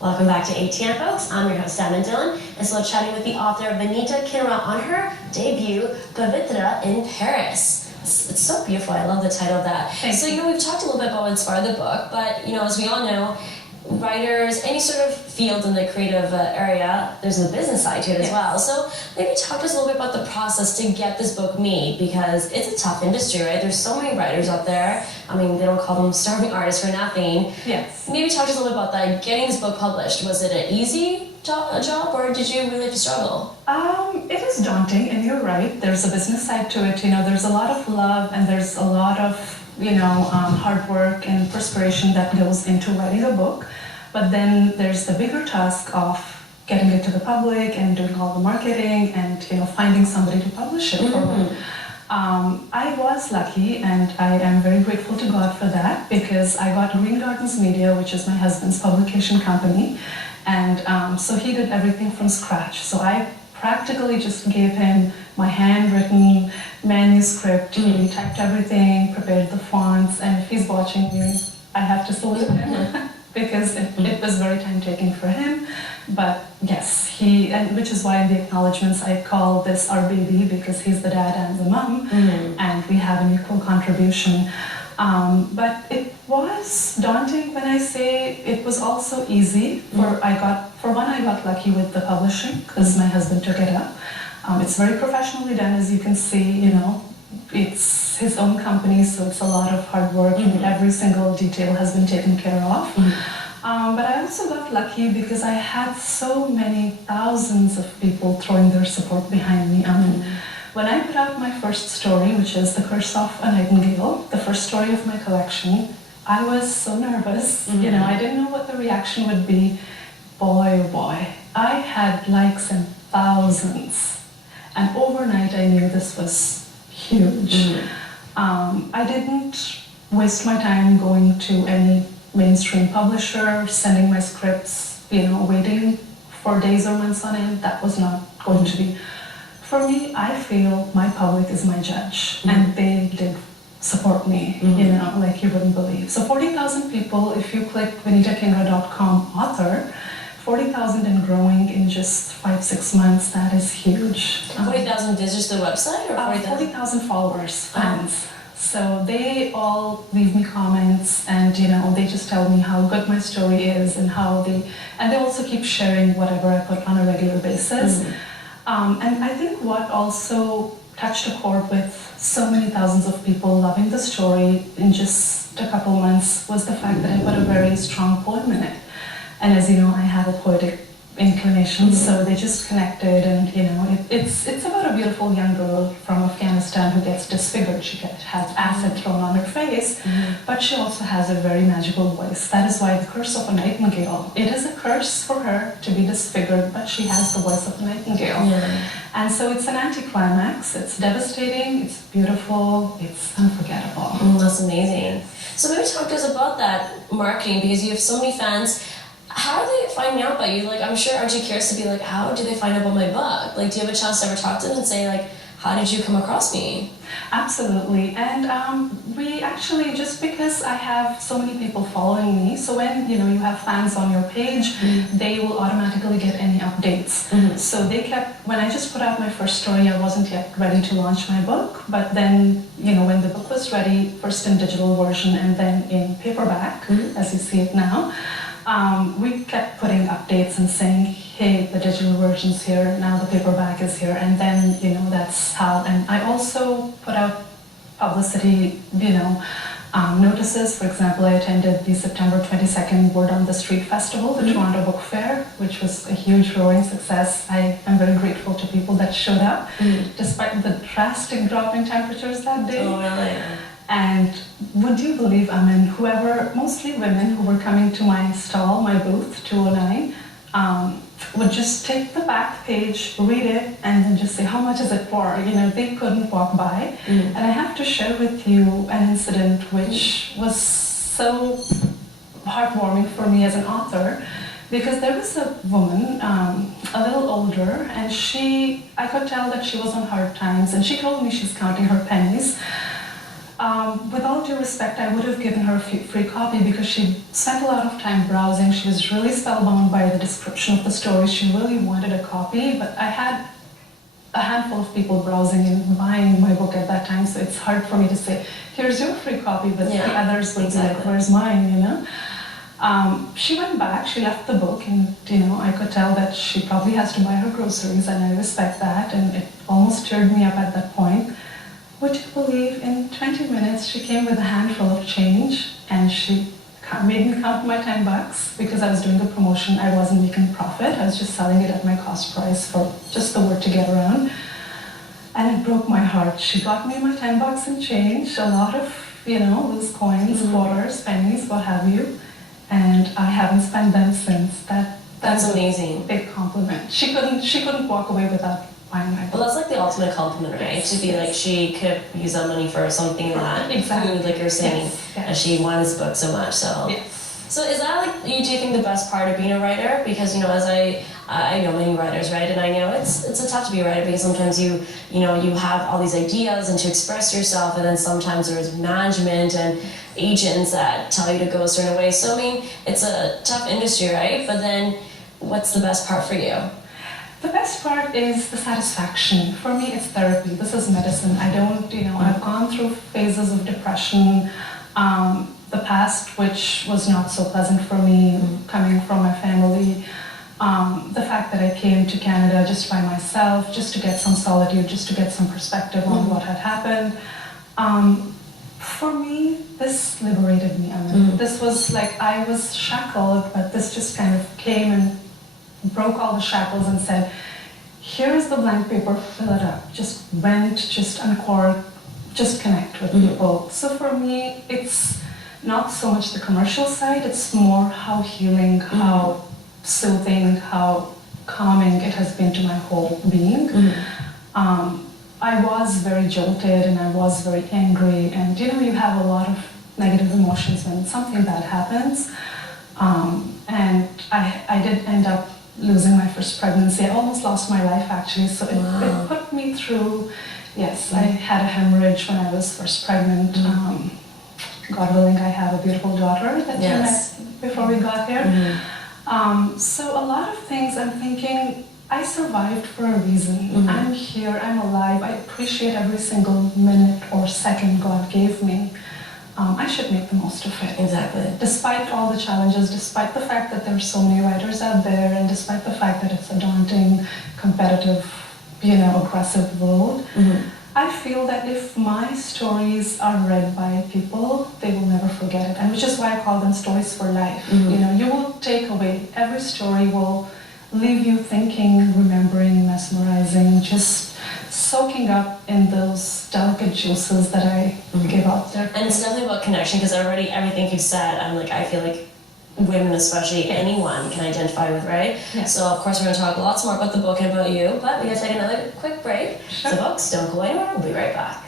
Welcome back to ATN, folks. I'm your host, Amin Dhillon, and so we're chatting with the author Vinita Kinra on her debut, Pavitra in Paris. It's so beautiful. I love the title of that. Thanks. So, we've talked a little bit about what inspired the book, but, as we all know, writers, any sort of field in the creative area, there's a business side to it as well. So maybe talk to us a little bit about the process to get this book made, because it's a tough industry, right? There's so many writers out there. I mean, they don't call them starving artists for nothing. Yes. Maybe talk to us a little bit about that, getting this book published. Was it an easy job, or did you really have to struggle? It is daunting, and you're right. There's a business side to it. There's a lot of love, and there's a lot of hard work and perspiration that goes into writing a book. But then there's the bigger task of getting it to the public and doing all the marketing and finding somebody to publish it for me. I was lucky, and I am very grateful to God for that, because I got Green Gardens Media, which is my husband's publication company, and so he did everything from scratch. So I practically just gave him my handwritten manuscript. He typed everything, prepared the fonts, and if he's watching me, I have to salute him because it was very time-taking for him. But yes, and which is why in the acknowledgements I call this our baby, because he's the dad and the mom, and we have an equal contribution. But it was daunting when I say it was also easy. For one, I got lucky with the publishing because my husband took it up. It's very professionally done, as you can see. It's his own company, so it's a lot of hard work, and every single detail has been taken care of. But I also got lucky because I had so many thousands of people throwing their support behind me. When I put out my first story, which is The Curse of a Nightingale, the first story of my collection, I was so nervous. I didn't know what the reaction would be. Boy, oh boy, I had likes in thousands. And overnight I knew this was huge. I didn't waste my time going to any mainstream publisher, sending my scripts, waiting for days or months on end. That was not going to be. For me, I feel my public is my judge, and they did support me, like you wouldn't believe. So 40,000 people, if you click vinitakinra.com author, 40,000 and growing in just 5-6 months, that is huge. 40,000 visitors to the website, or 40,000 followers, fans. So they all leave me comments, and they just tell me how good my story is, and and they also keep sharing whatever I put on a regular basis. And I think what also touched a chord with so many thousands of people loving the story in just a couple months was the fact that I put a very strong poem in it. And as you know, I have a poetic inclination, so they just connected, and it's about a beautiful young girl from Afghanistan who gets disfigured. She has acid thrown on her face, but she also has a very magical voice. That is why The Curse of a Nightingale. It is a curse for her to be disfigured, but she has the voice of a nightingale. And so it's an anticlimax. It's devastating, it's beautiful, it's unforgettable. That's amazing. So maybe talk to us about that marketing, because you have so many fans. How are they finding out about you? I'm sure, aren't you curious to be how do they find out about my book? Do you have a chance to ever talk to them and say, how did you come across me? Absolutely. And we actually, just because I have so many people following me, so when, you have fans on your page, they will automatically get any updates. So they kept, when I just put out my first story, I wasn't yet ready to launch my book. But then, when the book was ready, first in digital version and then in paperback, as you see it now, we kept putting updates and saying, hey, the digital version's here, now the paperback is here, and then, that's how. And I also put out publicity, notices. For example, I attended the September 22nd Word on the Street Festival, the Toronto Book Fair, which was a huge, roaring success. I am very grateful to people that showed up, despite the drastic drop in temperatures that day. Oh, really? And would you believe, mostly women who were coming to my stall, my booth, 209, would just take the back page, read it, and then just say, how much is it for? They couldn't walk by. And I have to share with you an incident which was so heartwarming for me as an author, because there was a woman, a little older, and I could tell that she was on hard times, and she told me she's counting her pennies. With all due respect, I would have given her a free copy because she spent a lot of time browsing. She was really spellbound by the description of the story. She really wanted a copy, but I had a handful of people browsing and buying my book at that time, so it's hard for me to say, here's your free copy, but the others would be like, where's mine, you know? She went back, she left the book, and you know, I could tell that she probably has to buy her groceries, and I respect that, and it almost teared me up at that point. Would you believe, in 20 minutes, she came with a handful of change, and she made me count my $10 because I was doing the promotion. I wasn't making profit. I was just selling it at my cost price for just the word to get around. And it broke my heart. She got me my $10 in change, a lot of, you know, loose coins, quarters, pennies, what have you. And I haven't spent them since. That's amazing. A big compliment. She couldn't walk away without buying my book. Well, that's like the ultimate compliment, right? To be like, she could use that money for something that food, like you're saying, and she wanted this book so much. So, so is that like, do you think the best part of being a writer? Because you know, as I know many writers, right? And I know it's tough to be a writer because sometimes you have all these ideas and to express yourself, and then sometimes there's management and agents that tell you to go a certain way. So I mean, it's a tough industry, right? But then, what's the best part for you? The best part is the satisfaction. For me, it's therapy. This is medicine. I don't, you know, I've gone through phases of depression, the past, which was not so pleasant for me, coming from my family. The fact that I came to Canada just by myself, just to get some solitude, just to get some perspective on what had happened. For me, this liberated me. I mean, this was like, I was shackled, but this just kind of came and broke all the shackles and said, here is the blank paper, fill it up. Just vent, just uncork, just connect with people. So for me, it's not so much the commercial side, it's more how healing, how soothing, how calming it has been to my whole being. I was very jolted and I was very angry, and you know, you have a lot of negative emotions when something bad happens. And I did end up losing my first pregnancy. I almost lost my life actually, so it put me through, yes, I had a hemorrhage when I was first pregnant. God willing, I have a beautiful daughter that you met before we got here. So a lot of things I'm thinking, I survived for a reason. I'm here, I'm alive, I appreciate every single minute or second God gave me. I should make the most of it. Exactly. Despite all the challenges, despite the fact that there are so many writers out there, and despite the fact that it's a daunting, competitive, you know, aggressive world, I feel that if my stories are read by people, they will never forget it. And which is why I call them stories for life. You know, you will take away, every story will leave you thinking, remembering, mesmerizing, just soaking up in those delicate juices that I give out there. And it's definitely about connection, because already everything you've said, I feel like women, especially anyone, can identify with, right? So of course we're going to talk lots more about the book and about you, but we got to take another quick break. So folks, don't go anywhere, we'll be right back.